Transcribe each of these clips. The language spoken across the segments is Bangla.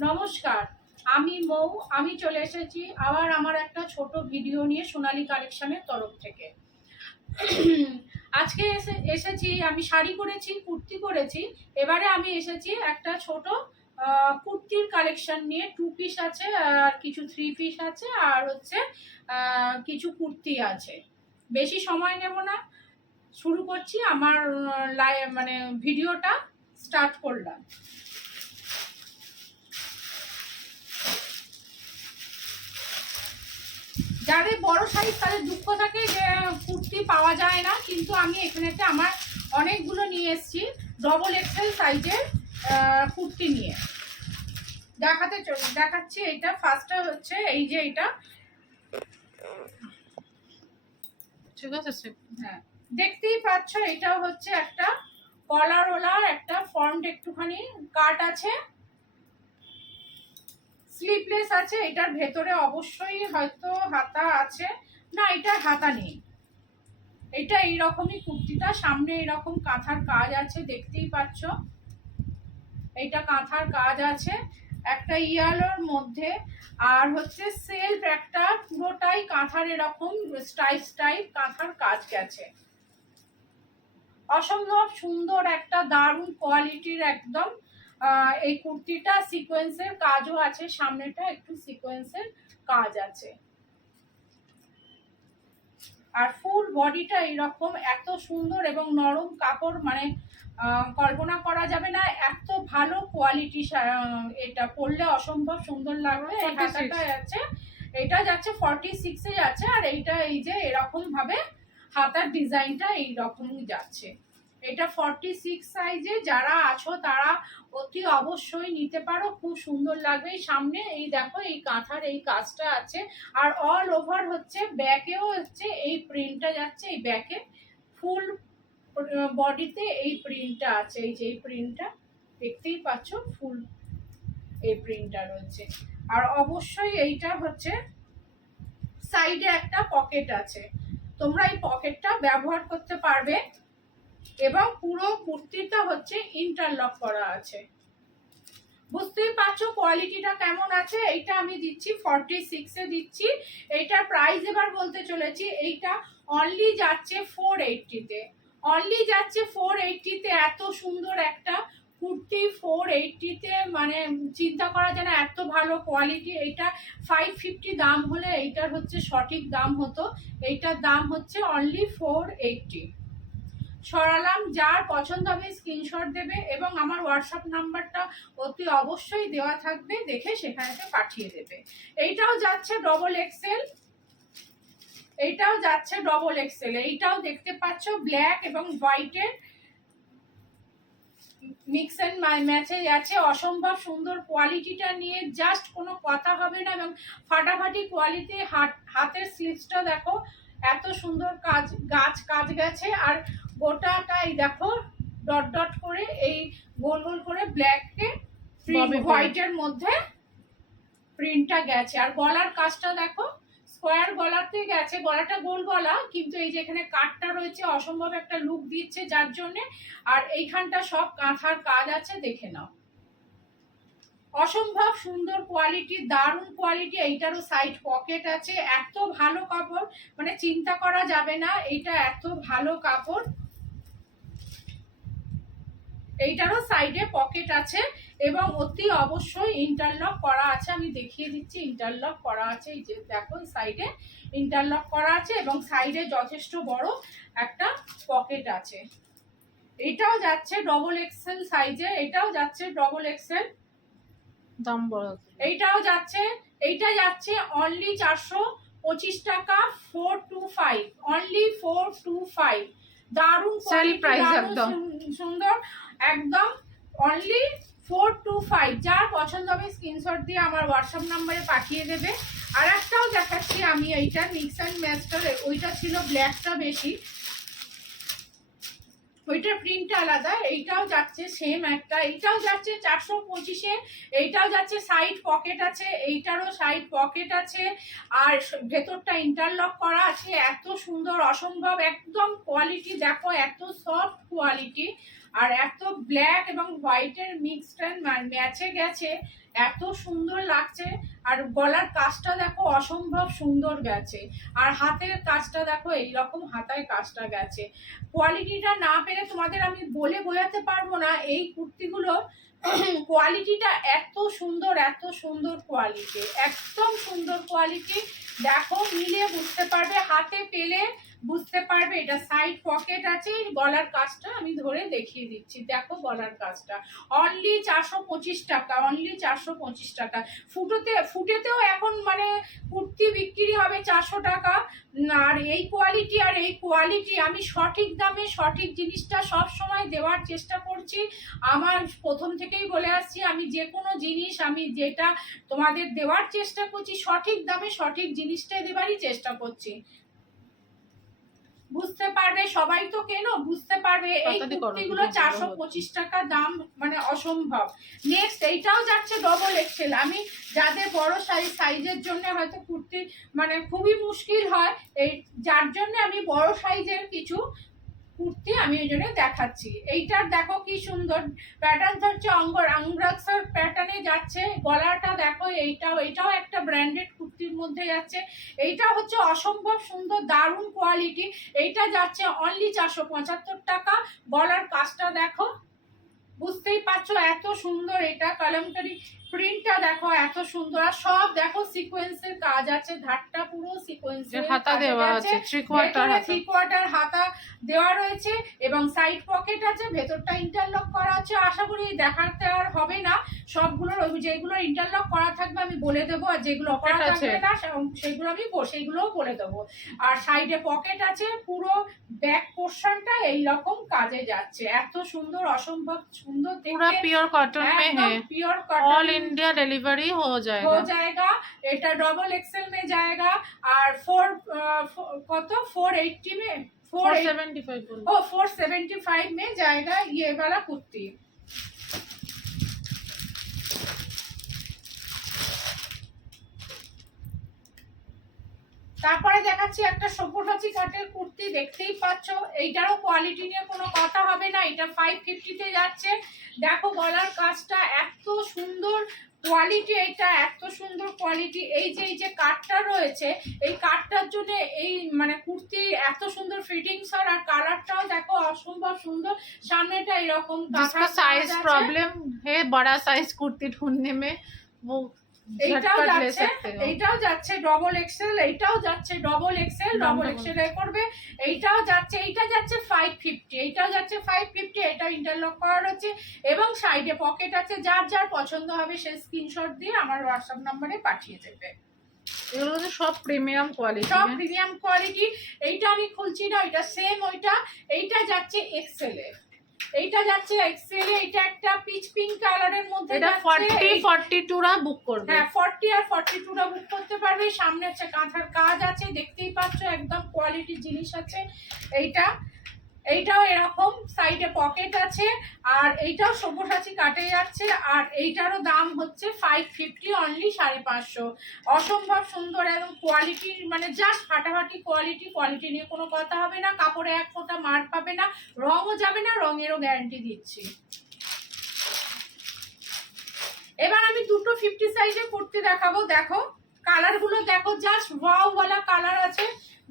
নমস্কার, আমি মৌ, আমি চলে এসেছি আবার আমার একটা ছোট ভিডিও নিয়ে সোনালী কালেকশনের তরফ থেকে। আজকে এসে, এসেছি, আমি শাড়ি করেছি কুর্তি করেছি এবারে আমি এসেছি একটা ছোট কুর্তির কালেকশন নিয়ে টু পিস আছে, আর কিছু থ্রি পিস আছে, আর হচ্ছে কিছু কুর্তি আছে। বেশি সময় নেব না, শুরু করছি আমার লাই- মানে ভিডিওটা স্টার্ট করলাম। যাদের বড় সাইজ তাদের দুঃখ থাকে যে কুর্তি পাওয়া যায় না কিন্তু আমি এখানেতে আমার অনেকগুলো নিয়ে এসেছি ডবল এক্সেল সাইজের কুর্তি নিয়ে। দেখাতে চল দেখাচ্ছি এইটা ফার্স্টটা হচ্ছে এই যে এটা ঠিক আছে হ্যাঁ দেখতেই পাচ্ছ এটাও হচ্ছে একটা কলার ওলার একটা ফ্রন্ট একটুখানি কাট আছে। স্লিপলেস আছে, এটার ভেতরে অবশ্যই হয়তো হাতা আছে। না এটা হাতা নেই। এটা এইরকমই কুর্তিটা, সামনে এরকম কাঁথার কাজ আছে, দেখতেই পাচ্ছ। এটা কাঁথার কাজ আছে, একটা ইয়ালোর মধ্যে। আর হচ্ছে সেলফ একটা, পুরোটাই কাঁথার এরকম স্টাইপ স্টাইপ কাঁথার কাজ গেছে। অসম্ভব সুন্দর একটা দারুণ কোয়ালিটির একদম এই কুর্তিটা সিকোয়েন্সের কাজও আছে সামনেটা একটু সিকোয়েন্সের কাজ আছে। আর ফুল বডিটা এইরকম এত সুন্দর এবং নরম কাপড় মানে কল্পনা করা যাবে না এত ভালো কোয়ালিটি এটা পরলে অসম্ভব সুন্দর লাগবে। এই 46 হাতাটা আছে এটা যাচ্ছে ফর্টি সিক্সে যাচ্ছে আর এইটা এই যে এরকম ভাবে হাতার ডিজাইনটা এইরকমই যাচ্ছে। এটা ফর্টি সিক্স সাইজে যারা আছো তারা অতি অবশ্যই নিতে পারো, খুব সুন্দর লাগবে। সামনে এই দেখো, এই কাঁথার এই কাজটা আছে। আর অল ওভার হচ্ছে, ব্যাকেও হচ্ছে এই প্রিন্টটা যাচ্ছে, এই ব্যাকে ফুল বডিতে এই প্রিন্টটা আছে। এই যে এই প্রিন্টটা দেখতেই পাচ্ছ ফুল এই প্রিন্টটা রয়েছে। আর অবশ্যই এইটা হচ্ছে সাইডে একটা পকেট আছে। তোমরা এই পকেটটা ব্যবহার করতে পারবে। এবং পুরো কুর্তিটা হচ্ছে ইন্টারলক করা আছে। বুঝতেই পারছ কোয়ালিটিটা কেমন আছে? এইটা আমি দিচ্ছি ফর্টি সিক্সে দিচ্ছি। এইটার প্রাইস এবার বলতে চলেছি, এইটা অনলি যাচ্ছে ফোর এইটটিতে অনলি যাচ্ছে ফোর এইটটিতে এত সুন্দর একটা কুর্তি ফোর এইটটিতে মানে চিন্তা করা যায় না, এত ভালো কোয়ালিটি এইটা ফাইভ ফিফটি দাম হলে এইটার হচ্ছে সঠিক দাম হতো। এইটার দাম হচ্ছে অনলি ফোর এইটটি সরালাম, যার পছন্দ হবে স্ক্রিনশট দেবে এবং আমার হোয়াটসঅ্যাপ নাম্বারটা অতি অবশ্যই দেওয়া থাকবে, দেখে সেখানেতে পাঠিয়ে দেবে। এইটাও যাচ্ছে ডবল এক্সেল এইটাও যাচ্ছে ডবল এক্সেল এইটাও দেখতে পাচ্ছ ব্ল্যাক এবং হোয়াইটের মিক্স অ্যান্ড ম্যাচে আছে। অসম্ভব সুন্দর কোয়ালিটিটা নিয়ে জাস্ট কোনো কথা হবে না এবং ফাটাফাটি কোয়ালিটি হাত, হাতের স্লিভসটা দেখো, এত সুন্দর কাজ, গাছ কাজ গেছে। আর গোটাটাই দেখো ডট ডট করে এই গোল গোল করে ব্ল্যাককে। হোয়াইটের মধ্যে প্রিন্টটা গেছে। আর গলার কাজটা দেখো স্কোয়ার গলাতে গেছে গলাটা গোল গলা কিন্তু এই যে এখানে কাঠটা রয়েছে অসম্ভব একটা লুক দিচ্ছে যার জন্য। আর এইখানটা সব কাঁথার কাজ আছে দেখে নাও। অসম্ভব সুন্দর কোয়ালিটি দারুণ কোয়ালিটি এইটারও সাইড পকেট আছে। এত ভালো কাপড় মানে চিন্তা করা যাবে না এইটা এত ভালো কাপড়। এইটারও সাইডে পকেট আছে এবং অতি অবশ্যই ইন্টারলক করা আছে। আমি দেখিয়ে দিচ্ছি ইন্টারলক করা আছে। এই যে দেখো সাইডে ইন্টারলক করা আছে এবং সাইডে যথেষ্ট বড় একটা পকেট আছে। এটাও যাচ্ছে ডবল এক্সেল সাইজে এটাও যাচ্ছে ডবল এক্সেল দাম বড় এইটাও যাচ্ছে এইটা যাচ্ছে অনলি চারশো পঁচিশ টাকা four two five only four two five দারুণ দারুণ সুন্দর। একদম অনলি ফোর টু ফাইভ যার পছন্দ হবে স্ক্রিনশট দিয়ে আমার হোয়াটসঅ্যাপ নাম্বারে পাঠিয়ে দেবে। আর একটাও দেখাচ্ছি আমি, এইটা মিক্স অ্যান্ড ম্যাচটা ওইটা ছিল ব্ল্যাকটা বেশি। ওইটার প্রিন্টটা আলাদা, এইটাও যাচ্ছে সেম একটা, এইটাও যাচ্ছে চারশো পঁচিশে, এইটাও যাচ্ছে সাইড পকেট আছে, এইটারও সাইড পকেট আছে, আর ভেতরটা ইন্টারলক করা আছে, এত সুন্দর, অসম্ভব, একদম কোয়ালিটি দেখো এত সফট কোয়ালিটি আর এত ব্ল্যাক এবং হোয়াইটের মিক্সড ম্যাচে গেছে, এত সুন্দর লাগছে। আর গলার কাজটা দেখো অসম্ভব সুন্দর গেছে। আর হাতের কাজটা দেখো এইরকম হাতায় কাজটা গেছে। কোয়ালিটিটা না পেরে তোমাদের আমি বলে বোঝাতে পারব না, এই কুর্তিগুলো কোয়ালিটিটা এত সুন্দর এত সুন্দর কোয়ালিটি, একদম সুন্দর কোয়ালিটি। দেখো মিলে বুঝতে পারবে, হাতে পেলে বুঝতে পারবে, এটা সাইড পকেট আছে গলার কাজটা আমি ধরে দেখিয়ে দিচ্ছি। দেখো গলার কাজটা। অনলি চারশো পঁচিশ টাকা অনলি চারশো পঁচিশ টাকা। ফুটোতে, ফুটেতেও এখন মানে কুর্তি বিক্রি হবে চারশো টাকা। আর এই কোয়ালিটি আর এই কোয়ালিটি আমি সঠিক দামে সঠিক জিনিসটা সব সময় দেওয়ার চেষ্টা করছি। আমার প্রথম থেকেই বলে আসছি, আমি যে কোনো জিনিস আমি যেটা তোমাদের দেওয়ার চেষ্টা করছি, সঠিক দামে সঠিক জিনিসটাই দেওয়ারই চেষ্টা করছি। বুঝতে পারবে সবাই তো কেন বুঝতে পারবে? এই কুর্তিগুলো চারশো পঁচিশ টাকা দাম মানে অসম্ভব। নেক্সট এইটাও যাচ্ছে ডবল এক্সেল আমি যাদের বড় সাইজ সাইজের জন্য হয়তো কুর্তি মানে খুবই মুশকিল হয় এই যার জন্য আমি বড় সাইজের কিছু কুর্তি আমি ওই জন্য দেখাচ্ছি। এইটার দেখো কি সুন্দর প্যাটার্ন হচ্ছে অঙ্গ আংরাক্সার প্যাটার্নে যাচ্ছে গলাটা দেখো এইটাও এটাও একটা ব্র্যান্ডেড কুর্তির মধ্যে যাচ্ছে এইটা হচ্ছে অসম্ভব সুন্দর, দারুণ কোয়ালিটি এইটা যাচ্ছে অনলি চারশো পঁচাত্তর টাকা। বলার কাজটা দেখো। বুঝতেই পারছ এত সুন্দর এটা। কলমকারি প্রিন্টটা দেখো এত সুন্দর আর সব দেখো সিকোয়েন্সের কাজ আছে ধারটা পুরো সিকোয়েন্সের হাতা দেওয়া আছে থ্রি কোয়ার্টার থ্রি কোয়ার্টার হাতা। দেওয়া রয়েছে এবং সাইড পকেট আছে ভেতরটা ইন্টারলক করা আছে। আশা করি দেখাতে আর হবে না। সবগুলোর ওই যেগুলো ইন্টারলক করা থাকবে আমি বলে দেবো আর যেগুলো করা থাকবে না সেগুলো আমি সেগুলোও বলে দেবো। আর সাইডে পকেট আছে পুরো ব্যাক পোর্শনটা এই রকম কাজে যাচ্ছে। এত সুন্দর অসম্ভব সুন্দর পুরো পিওর কটন মে হ্যাঁ পিওর কটন इंडिया डिलीवरी हो हो जाएगा जाएगा এটা ডবল এক্সেল में जाएगा আর ফোর কত फोर एट्टी में four four seventy five O four seventy five में जाएगा ये वाला कुर्ती তারপরে দেখাচ্ছি একটা সব্যসাচী কাটের কুর্তি দেখতেই পাচ্ছ এইটারও কোয়ালিটি নিয়ে কোনো কথা হবে না এটা ফাইভ ফিফটিতে যাচ্ছে দেখো গলার কাজটা এত সুন্দর কোয়ালিটি এটা এত সুন্দর কোয়ালিটি এই যে এই যে কাঠটা রয়েছে এই কাঠটার জন্য এই মানে কুর্তি এত সুন্দর ফিটিংস হয় আর কালারটাও দেখো অসম্ভব সুন্দর। সামনেটা এরকম সাইজ প্রবলেম হে বড়া সাইজ কুর্তি ঢুঁড়নে মে এইটাও যাচ্ছে এইটাও যাচ্ছে ডবল এক্সেল এইটাও যাচ্ছে ডবল এক্সেল ডবল এক্সেল করবে। এইটাও যাচ্ছে এইটা যাচ্ছে ফাইভ ফিফটি এইটাও যাচ্ছে ফাইভ ফিফটি এটা ইন্টারলক করা রয়েছে এবং সাইডে পকেট আছে যার যার পছন্দ হবে সে স্ক্রিনশট দিয়ে আমার হোয়াটসঅ্যাপ নাম্বারে পাঠিয়ে দেবে। এগুলো সব প্রিমিয়াম কোয়ালিটি সব প্রিমিয়াম কোয়ালিটি এইটা আমি খুলছি না ওইটা সেম ওইটা এইটা যাচ্ছে এক্সেলের এইটা যাচ্ছে এক্সেল এটা একটা পিচ পিঙ্ক কালারের মধ্যে এটা যাচ্ছে। 40 এই- 42 রা বুক করবে। হ্যাঁ ফর্টি আর 42 রা বুক করতে পারবে। সামনে আছে কাঁথার কাজ আছে দেখতেই পাচ্ছ একদম কোয়ালিটি জিনিস আছে। এইটা এইটাও এরকম সাইডে পকেট আছে, আর এইটাও সব্যসাচী কাটে যাচ্ছে, আর এইটারও দাম হচ্ছে ফাইভ ফিফটি অনলি সাড়ে পাঁচশো। অসম্ভব সুন্দর এবং কোয়ালিটির মানে জাস্ট ফাটাফাটি কোয়ালিটি কোয়ালিটি নিয়ে কোনো কথা হবে না, কাপড়ে এক ফোঁটা মার পাবে না, রঙও যাবে না, রঙেরও গ্যারান্টি দিচ্ছি। এবার আমি দুটো ফিফটি সাইজে কুর্তি দেখাবো, দেখো কালারগুলো দেখো জাস্ট ওয়াওওয়ালা কালার আছে।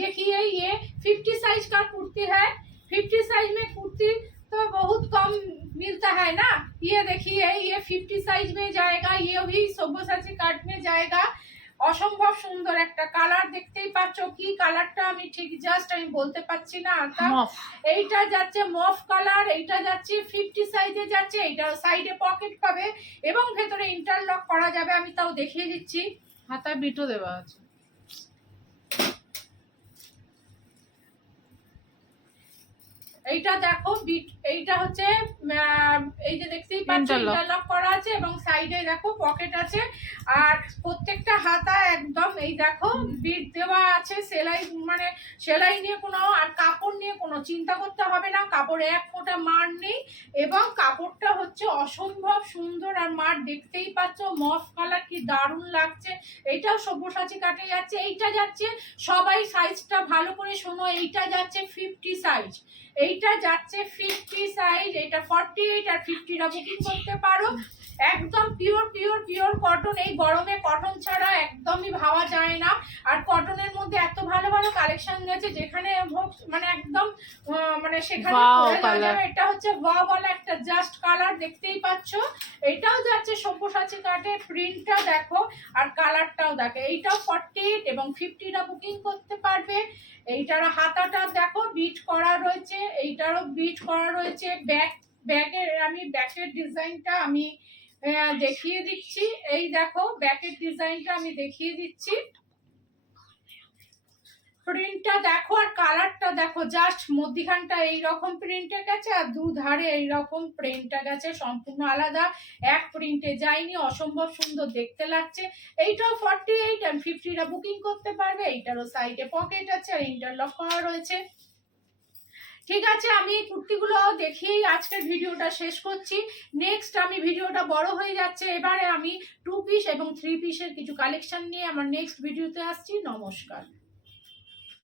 দেখিয়ে ইয়ে ফিফটি সাইজ কার কুর্তি হ্যাঁ 50 साइज में कुर्ती तो बहुत कम मिलता है ना ये देखिए ये 50 साइज में जाएगा ये भी সব্যসাচী কাট में जाएगा অসম্ভব সুন্দর একটা কালার দেখতেই পাচ্ছ কি কালারটা আমি ঠিক জাস্ট আমি বলতে পারছি না তা মফ এইটা যাচ্ছে মফ কালার এইটা যাচ্ছে ফিফটি সাইজে যাচ্ছে এইটা সাইডে পকেট পাবে এবং ভেতরে ইন্টারলক করা যাবে আমি তাও দেখিয়ে দিচ্ছি হাতায় বিটও দেওয়া আছে এইটা দেখো বিট এইটা হচ্ছে এই যে দেখতেই পাচ্ছ ইন্টারলক করা আছে এবং সাইডে দেখো পকেট আছে। আর প্রত্যেকটা হাতা একদম এই দেখো বিট দেওয়া আছে সেলাই মানে সেলাই নিয়ে কোনো আর কাপড় নিয়ে কোনো চিন্তা করতে হবে না। কাপড় এক ফোঁটা মার নেই এবং কাপড়টা হচ্ছে অসম্ভব সুন্দর আর মার দেখতেই পাচ্ছ, মফ কালার কি দারুণ লাগছে। এইটাও সব্যসাচী কাটে যাচ্ছে, এইটা যাচ্ছে সবাই সাইজটা ভালো করে শোনো, এইটা যাচ্ছে ফিফটি সাইজ এইটা যাচ্ছে ফিফটি সাইজ এটা ফর্টি এইট আর ফিফটিটা বুকিং করতে পারো? একদম পিওর পিওর পিওর কটন এই গরমে কটন ছাড়া একদমই ভাবা যায় না। আর কটনের মধ্যে এত ভালো ভালো কালেকশন রয়েছে যেখানে হোক- মানে একদম মানে সেখানে। এটা হচ্ছে ওয়া বলা একটা জাস্ট কালার দেখতেই পাচ্ছ। এটাও যাচ্ছে সব্যসাচী কাটে। প্রিন্টটা দেখো আর কালারটাও দেখো। এইটাও ফর্টি এইট এবং ফিফটিটা বুকিং করতে পারবে। এইটার হাতাটা দেখো বিট করা রয়েছে। এইটারও বিট করা রয়েছে। ব্যাগ ব্যাগের আমি ব্যাগের ডিজাইনটা আমি দেখিয়ে দিচ্ছি। এই দেখো, ব্যাকের ডিজাইনটা আমি দেখিয়ে দিচ্ছি। প্রিন্টটা দেখো আর কালারটা দেখো, জাস্ট মধ্যিখানটা এইরকম প্রিন্টে গেছে আর দু দুধারে এইরকম প্রিন্টটা গেছে, সম্পূর্ণ আলাদা। এক প্রিন্টে যায়নি, অসম্ভব সুন্দর দেখতে লাগছে। এইটাও ফর্টি এইট অ্যান্ড ফিফটিটা বুকিং করতে পারবে। এইটারও সাইডে পকেট আছে আর ইন্টারলক করা রয়েছে। ঠিক আছে, আমি কুর্তিগুলো দেখেই আজকের ভিডিওটা শেষ করছি। নেক্সট আমি ভিডিওটা বড় হয়ে যাচ্ছে, এবারে আমি টু পিস এবং থ্রি পিসের কিছু কালেকশন নিয়ে আমার নেক্সট ভিডিওতে আসছি। নমস্কার।